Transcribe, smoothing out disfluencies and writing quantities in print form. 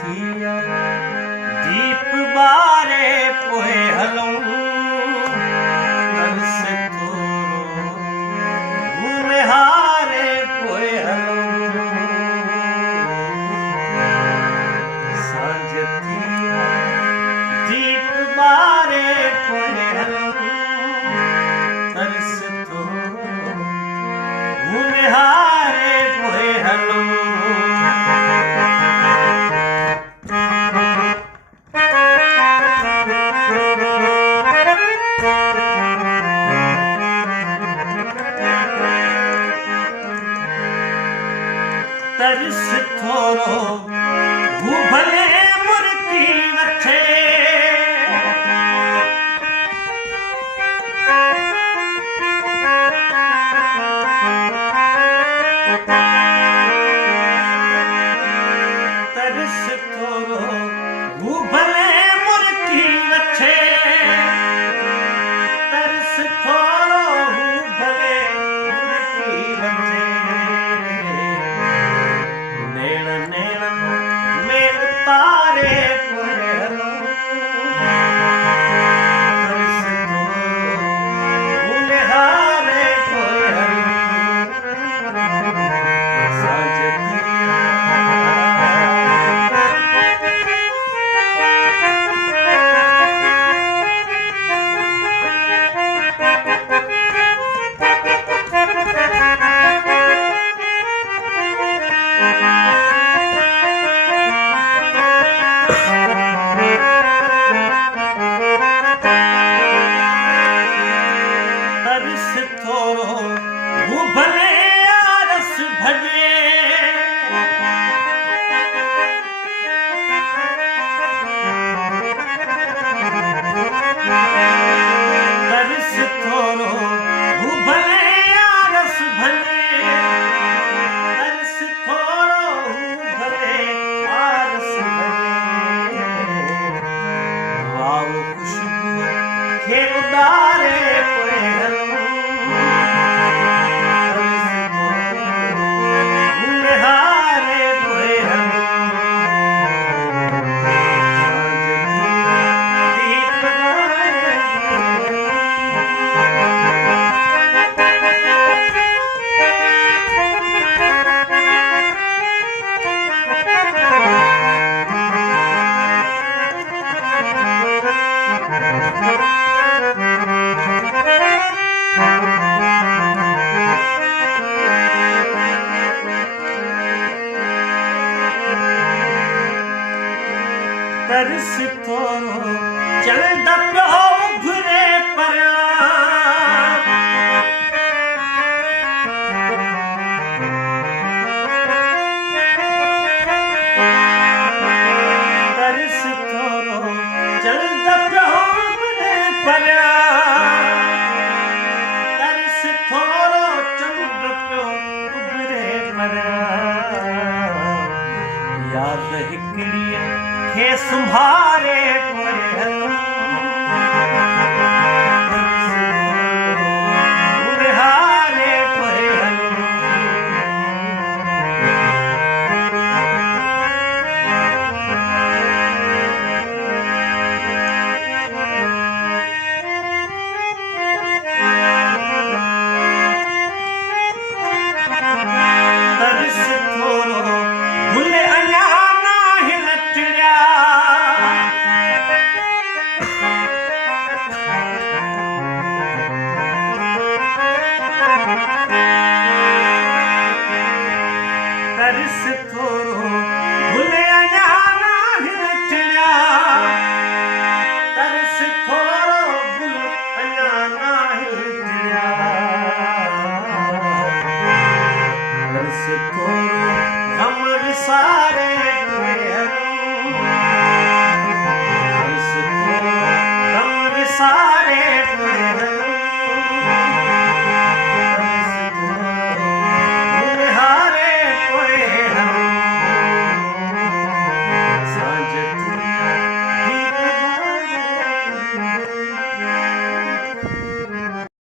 थिया दीप बारे पोइ हलूं तरस थोरो निहारे पोइ हलूं सांझ थिया दीप बारे पोइ हलूं तरस थोरो निहारे पोइ हलूं तरस थोरो हू भले मुर्गी वठे तरस थोरो हू भले मुर्गी वठे तरस थोरो हू भले मुर्गी वठे तारे पोइ हलूं तरस थोरो निहारे पोइ हलूं सांझ तरस थोरो हू भले आरस भॼे तरस थोरो हू भले आरस भॼे तरस थोरो हू भले आरस भॼे वाव खुशबू खे उदारे पोइ हलूं निहारे पोइ हलूं दीप बारे तरस थोरो चलंदा पियो घुरे परियां तरस थोरो चलंदा पियो घुरे परियां तरस थोरो चलंदा पियो घुरे परियां याद हिकिड़ीअ खे संभारे पोइ हलूं निहारे पोइ हलूं तरस थोरो भुले अञा नाहिन टिड़िया तरस थोरो भुले अञा नाहिन टिड़िया तरस थोरो भुले अञा नाहिन टिड़िया तरस थोरो गम विसारे